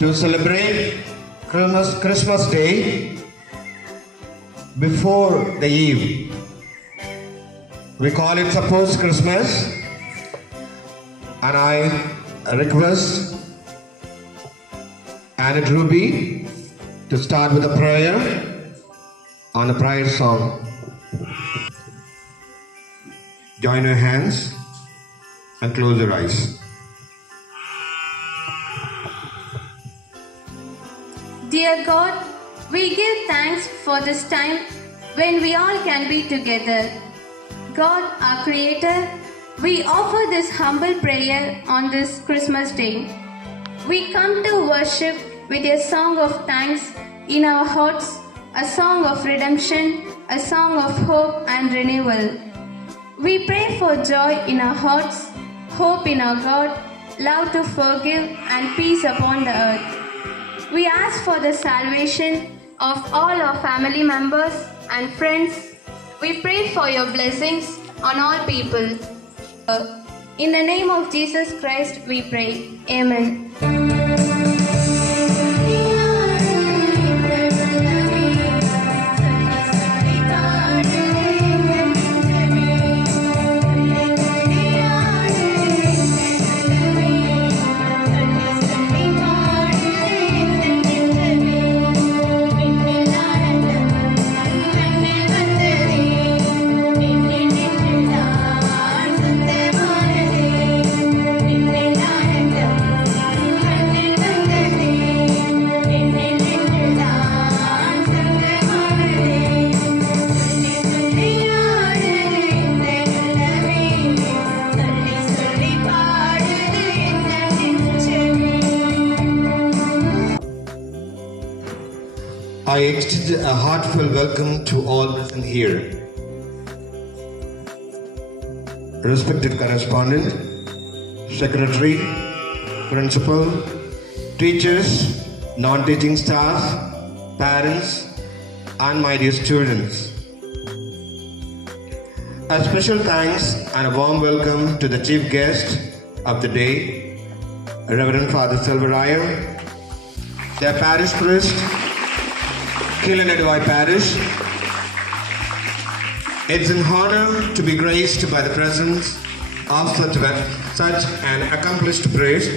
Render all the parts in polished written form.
to celebrate Christmas Day before the Eve. We call it suppose Christmas, and I request Annette Ruby to start with a prayer on a prayer song. Join your hands and close your eyes. Dear God, we give thanks for this time when we all can be together. God, our Creator, we offer this humble prayer on this Christmas Day. We come to worship with a song of thanks in our hearts, a song of redemption, a song of hope and renewal. We pray for joy in our hearts, hope in our God, love to forgive and peace upon the earth. We ask for the salvation of all our family members and friends. We pray for your blessings on all people. In the name of Jesus Christ we pray. Amen. I extend a heartfelt welcome to all present here. Respected correspondent, secretary, principal, teachers, non-teaching staff, parents, and my dear students. A special thanks and a warm welcome to the chief guest of the day, Reverend Father Selvaraya, their parish priest, Keelan-Edawai Parish. It's an honor to be graced by the presence of such an accomplished priest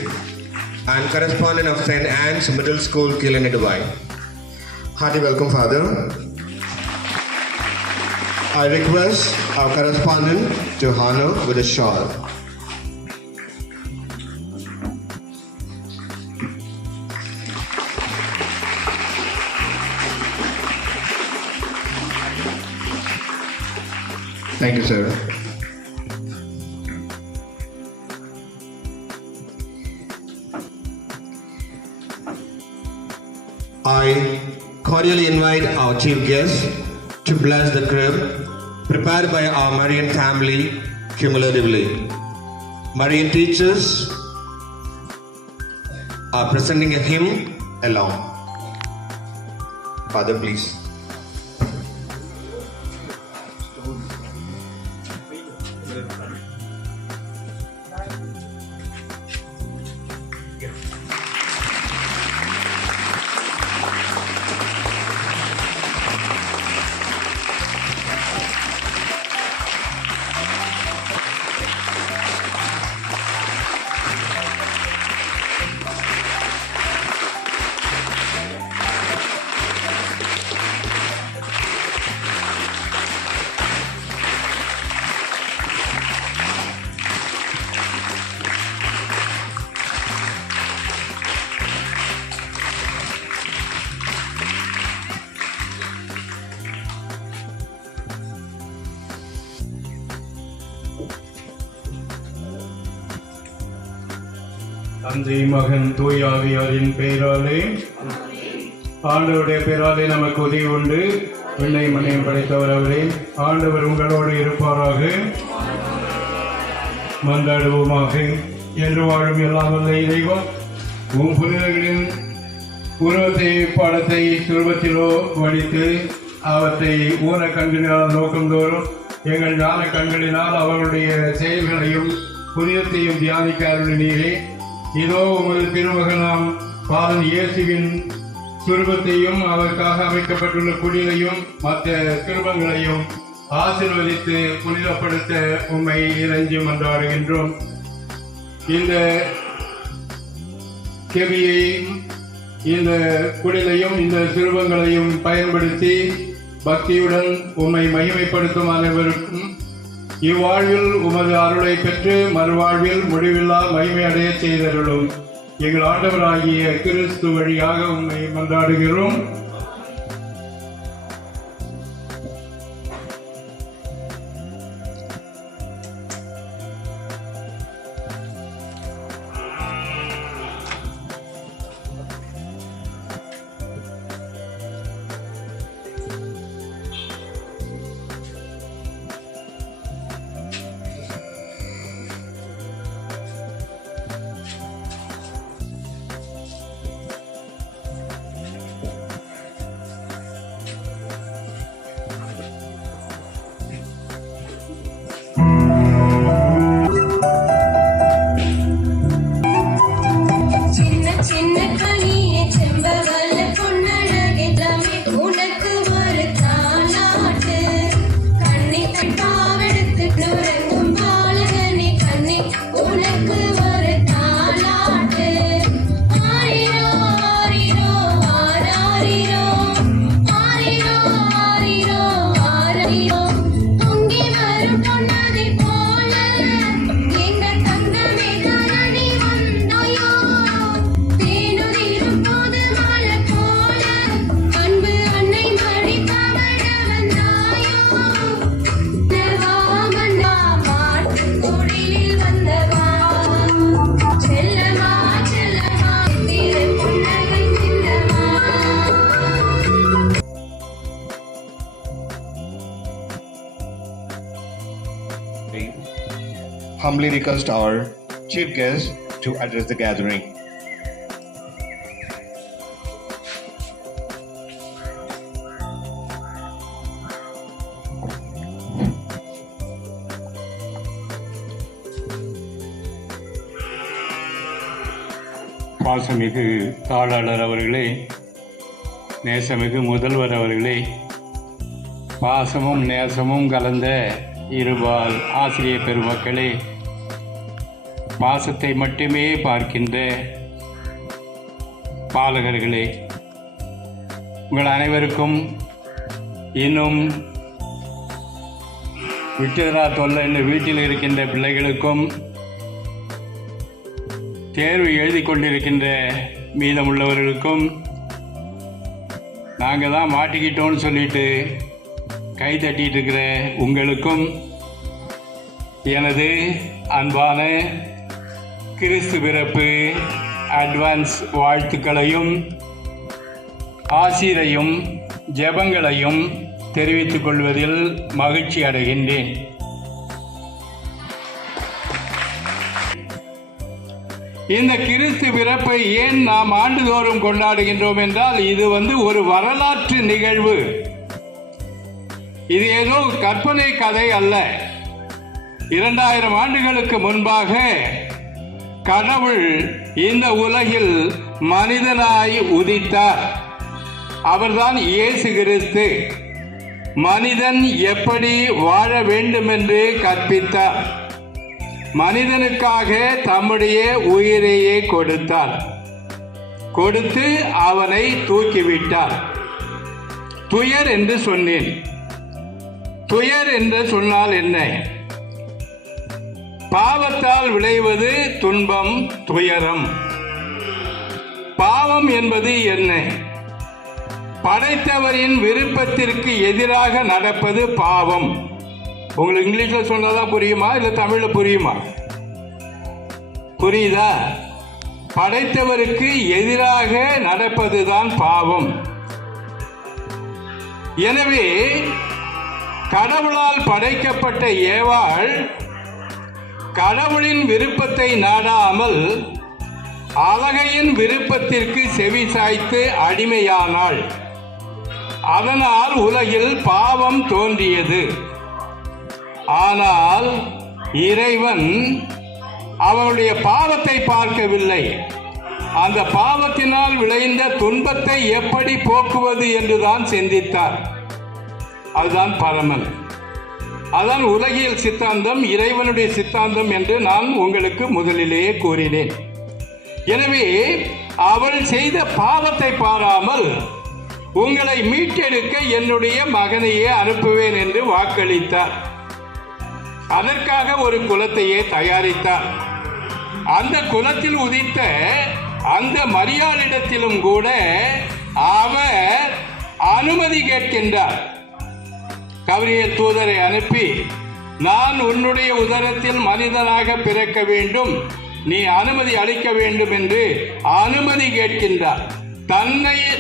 and correspondent of St. Anne's Middle School, Keelan-Edawai. Hearty welcome, Father. I request our correspondent to honor with a shawl. Thank you, sir. I cordially invite our chief guest to bless the crib prepared by our Marian family cumulatively. Marian teachers are presenting a hymn along. Father, please. தந்தை மகன் தூய ஆவியாரின் பெயராலே ஆண்டவருடைய பெயராலே நமக்கு உதவி உண்டு. விண்ணை மண்ணையும் படைத்தவர் அவரே. ஆண்டவர் உங்களோடு இருப்பாராக. மன்றாடுவோமாக. என்று வாழும் எல்லாம் வல்ல இறைவன் உம் புனிதர்களின் உருவத்தை படத்தை சுரூபத்திலோ வடித்து அவற்றை ஊன கண்களினால் நோக்கந்தோறும் எங்கள் ஞான கண்களினால் அவர்களுடைய செயல்களையும் புனிதத்தையும் தியானிக்க அருளினீரே. இதோ உமது திருமகனாம் பாலன் இயேசுவின் சுரூபத்தையும் அவருக்காக அமைக்கப்பட்டுள்ள குடிலையும் மற்ற சுரூபங்களையும் ஆசீர்வதித்து புனிதப்படுத்த உம்மை இறைஞ்சி மன்றாடுகின்றோம். இந்த செவியையும் இந்த குடிலையும் இந்த சுரூபங்களையும் பயன்படுத்தி பக்தியுடன் உம்மை மகிமைப்படுத்தும் அனைவருக்கும் இவ்வாழ்வில் உமது அருளை பெற்று மறுவாழ்வில் முடிவில்லா மகிமை அடைய செய்தருளும். எங்கள் ஆண்டவராகிய கிறிஸ்து வழியாக உம்மை மன்றாடுகிறோம். Humbly request our chief guest to address the gathering. பாசமிகு தாளாளர் அவர்களே, நேசமிகு முதல்வர் அவர்களே, பாசமும் நேசமும் கலந்த இருபால் ஆசிரியர் பெருமக்களே, பாசத்தை மட்டுமே பார்க்கின்ற பாலகர்களே, உங்கள் அனைவருக்கும் இன்னும் விட்டுதரா தொல்லை என்று வீட்டில் இருக்கின்ற பிள்ளைகளுக்கும் தேர்வு எழுதி கொண்டிருக்கின்ற மீதமுள்ளவர்களுக்கும் நாங்கள் தான் மாட்டிக்கிட்டோன்னு சொல்லிட்டு கை தட்டிட்டு இருக்கிற உங்களுக்கும் எனது அன்பான கிறிஸ்து பிறப்பு அட்வான்ஸ் வாழ்த்துக்களையும் ஆசிரையும் ஜெபங்களையும் தெரிவித்துக் கொள்வதில் மகிழ்ச்சி அடைகின்றேன். இந்த கிறிஸ்து பிறப்பை ஏன் நாம் ஆண்டுதோறும் கொண்டாடுகின்றோம் என்றால் இது ஒரு வரலாற்று நிகழ்வு. இது ஏதோ கற்பனை கதை அல்ல. 2000 ஆண்டுகளுக்கு முன்பாக கடவுள் இந்த உலகில் மனிதனாய் உதித்தார். அவர்தான் இயேசு கிறிஸ்து. மனிதன் எப்படி வாழ வேண்டும் என்று கற்பித்தார். மனிதனுக்காக தம்முடைய உயிரையே கொடுத்தார். கொடுத்து அவனை தூக்கிவிட்டார். துயர் என்று சொன்னேன். துயர் என்று சொன்னால் என்ன? பாவத்தால் விளைவது துன்பம், துயரம். பாவம் என்பது என்ன? படைத்தவரின் விருப்பத்திற்கு எதிராக நடப்பது பாவம். உங்களுக்கு இங்கிலீஷ்ல சொன்னதான் புரியுமா இல்ல தமிழ்ல புரியுமா? புரியுதா? படைத்தவருக்கு எதிராக நடப்பதுதான் பாவம். எனவே கடவுளால் படைக்கப்பட்ட ஏவாள் கடவுளின் விருப்பத்தை நாடாமல் அலகையின் விருப்பத்திற்கு செவி சாய்த்து அடிமையானாள். அதனால் உலகில் பாவம் தோன்றியது. ஆனால் இறைவன் அவனுடைய பாவத்தை பார்க்கவில்லை. அந்த பாவத்தினால் விளைந்த துன்பத்தை எப்படி போக்குவது என்றுதான் சிந்தித்தார். அதுதான் பரமன். அதான் உலகியல் சித்தாந்தம், இறைவனுடைய சித்தாந்தம் என்று நான் உங்களுக்கு முதலிலேயே கூறினேன். எனவே அவள் செய்த பாவத்தை பாராமல் உங்களை மீட்டெடுக்க என்னுடைய மகனையே அனுப்புவேன் என்று வாக்களித்தார். அதற்காக ஒரு குலத்தையே தயாரித்தார். அந்த குலத்தில் உதித்த அந்த மரியாளிடத்திலும் கூட அவர் அனுமதி கேட்கின்றார். கபிரியேல் தூதரை அனுப்பி, நான் உன்னுடைய உதரத்தில் மனிதனாக பிறக்க வேண்டும், நீ அனுமதி அளிக்க வேண்டும் என்று அனுமதி கேட்கின்றார்.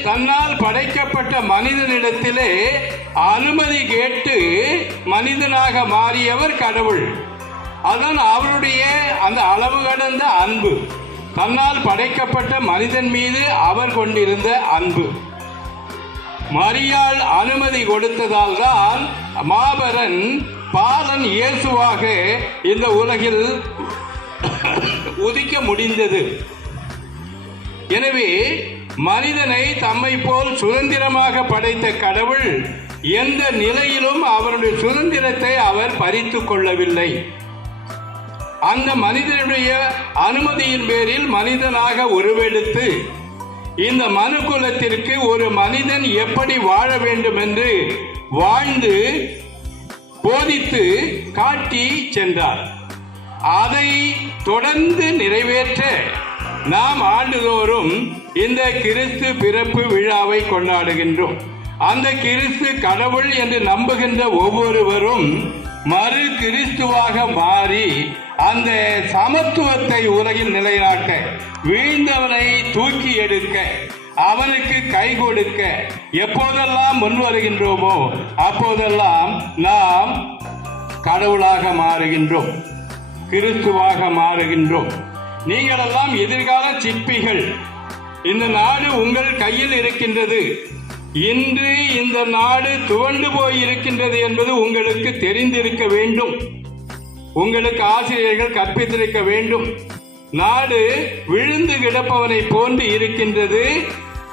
தன்னால் படைக்கப்பட்ட மனிதனிடத்திலே அனுமதி கேட்டு மனிதனாக மாறியவர் கடவுள். அதான் அவருடைய அந்த அளவு கடந்த அன்பு, தன்னால் படைக்கப்பட்ட மனிதன் மீது அவர் கொண்டிருந்த அன்பு. மரியாள் அனுமதி கொடுத்ததால் தான் மாபரன் பாலன் இயேசுவாக இந்த உலகில் உதிக்க முடிந்தது. எனவே மனிதனை தம்மை போல் சுதந்திரமாக படைத்த கடவுள் எந்த நிலையிலும் அவருடைய சுதந்திரத்தை அவர் பறித்து கொள்ளவில்லை. அந்த மனிதனுடைய அனுமதியின் பேரில் மனிதனாக உருவெடுத்து இந்த மனு குலத்திற்கு ஒரு மனிதன் எப்படி வாழ வேண்டும் என்று வாழ்ந்து போதித்து காட்டி சென்றார். அதை தொடர்ந்து நிறைவேற்ற நாம் ஆண்டுதோறும் இந்த கிறிஸ்து பிறப்பு விழாவை கொண்டாடுகின்றோம். அந்த கிறிஸ்து கடவுள் என்று நம்புகின்ற ஒவ்வொருவரும் மறு கிறிஸ்துவாக மாறி அந்த சமத்துவத்தை உலகில் நிலைநாட்ட, வீழ்ந்தவனை தூக்கி எடுக்க, அவனுக்கு கை கொடுக்க எப்போதெல்லாம் முன் வருகின்றோமோ அப்போதெல்லாம் நாம் கடவுளாக மாறுகின்றோம், கிறிஸ்துவாக மாறுகின்றோம். நீங்களெல்லாம் எதிர்கால சிற்பிகள். இந்த நாடு உங்கள் கையில் இருக்கின்றது. இன்று இந்த நாடு துவண்டு போய் இருக்கின்றது என்பது உங்களுக்கு தெரிந்திருக்க வேண்டும். உங்களுக்கு ஆசிரியர்கள் கற்பித்திருக்க வேண்டும். நாடு விழுந்து கிடப்பவனை போன்று இருக்கின்றது.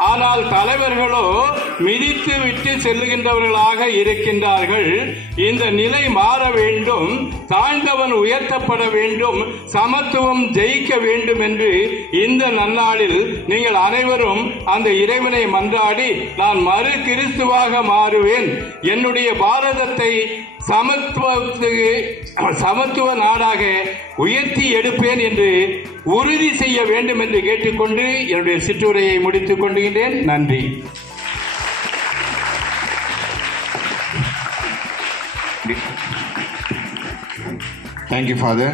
ஆனால் தலைவர்களோ மிதித்து விட்டு செல்லுகின்றவர்களாக இருக்கின்றார்கள். இந்த நிலை மாற வேண்டும், தாழ்ந்தவன் உயர்த்தப்பட வேண்டும், சமத்துவம் ஜெயிக்க வேண்டும் என்று இந்த நன்னாளில் நீங்கள் அனைவரும் அந்த இறைவனை மன்றாடி, நான் மறு கிறிஸ்துவாக மாறுவேன், என்னுடைய பாரதத்தை சமத்துவ நாடாக உயர்த்தி எடுப்பேன் என்று உறுதி செய்ய வேண்டும் என்று கேட்டுக்கொண்டு என்னுடைய சிற்றுரையை முடித்துக் கொள்கின்றேன். நன்றி. Thank you, Father.